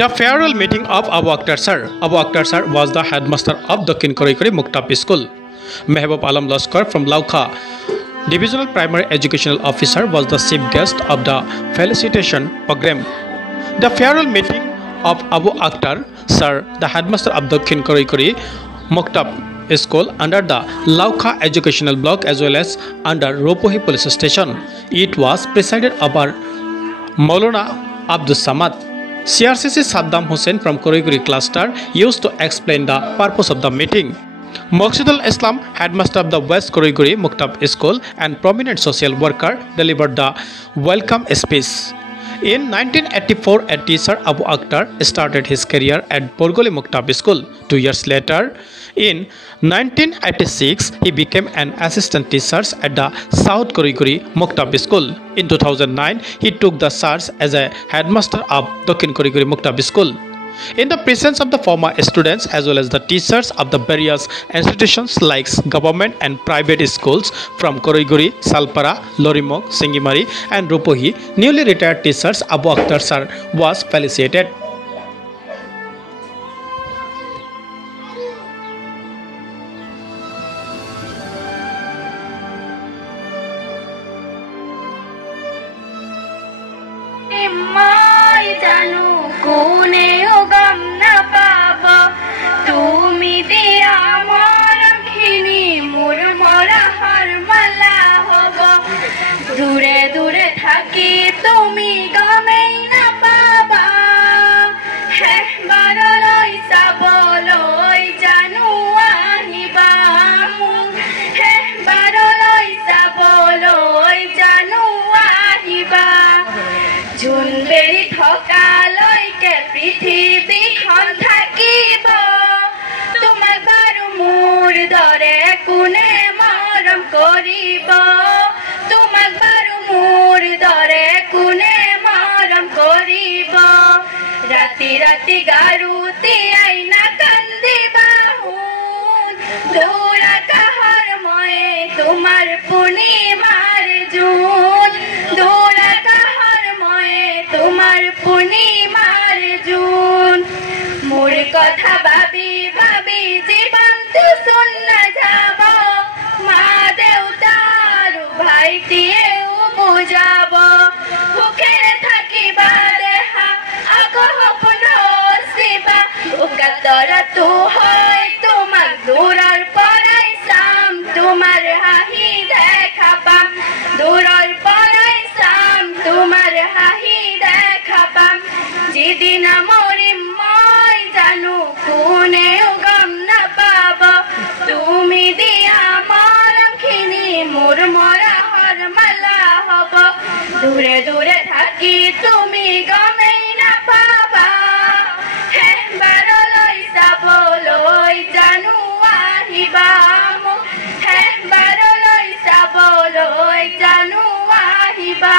The farewell meeting of Abu Akhtar Sir. Abu Akhtar Sir was the headmaster of Dakhin Korikori Muktab School. Mehboob Alam Laskar from Laukha Divisional Primary Educational Officer was the chief guest of the felicitation program. The farewell meeting of Abu Akhtar Sir, the headmaster of Dakhin Korikori Muktab School under the Laukha Educational Block as well as under Ropohi Police Station. It was presided over Maulana Abdul Samad. CRCC Saddam Hussain from Korikori cluster used to explain the purpose of the meeting. Moqsidul Islam, headmaster of the West Korikori Muktab School and prominent social worker, delivered the welcome speech. In 1984, a teacher Abu Akhtar started his career at Borgoli Muktab School. 2 years later, in 1986, he became an assistant teacher at the South Korikori Muktab School. In 2009, he took the charge as a headmaster of Dakhin Korikori Muktab School. In the presence of the former students as well as the teachers of the various institutions like government and private schools from Korikori, Salpara, Lorimok, Singimari and Ropohi, newly retired teachers Abu Akhtar Sir was felicitated. দূরে দূরে থাকি তুমি গমেই না পাবা হে বারলই সাবলই জানু আহিবা হে বারলই সাবলই জানু আহিবা জুনবেৰি থকালৈকে পৃথিৱীখন থাকিব তোমাক বাৰু মোৰ দৰে কোনে মৰম কৰিব তোমাক বাৰু মোৰ দৰে কোনে মৰম কৰিব ৰাতি ৰাতি গাৰুতি আইনা কান্দিবা দূৰ আকাশৰ মই তোমাৰ পূৰ্ণিমাৰ জোন দূৰ আকাশৰ মই তোমাৰ পূৰ্ণিমাৰ জোন মোৰ কথা ভাবি ভাবি জীৱনটো শূন্য যাব মা দেউতা ভাইটিয়েও বুজাব সুখেৰে থাকিবা দেহা আকৌ সপোন ৰচিবা উকাতৰাটো হয় তোমাক দূৰৰ পৰাই চাম তোমাৰ হাঁহি দেখা পাম দূৰৰ পৰাই চাম তোমাৰ হাঁহি দেখা পাম যিদিনা মৰিম মই জানো কোনেও গম নাপাব তুমি দিয়া মৰমখিনি মোৰ মৰা মালা হব দূৰে দূৰে থাকি তুমি গমেই নাপাবা হে বাৰলৈ চাবলৈ জানো আহিবা হে বাৰলৈ চাবলৈ জানো আহিবা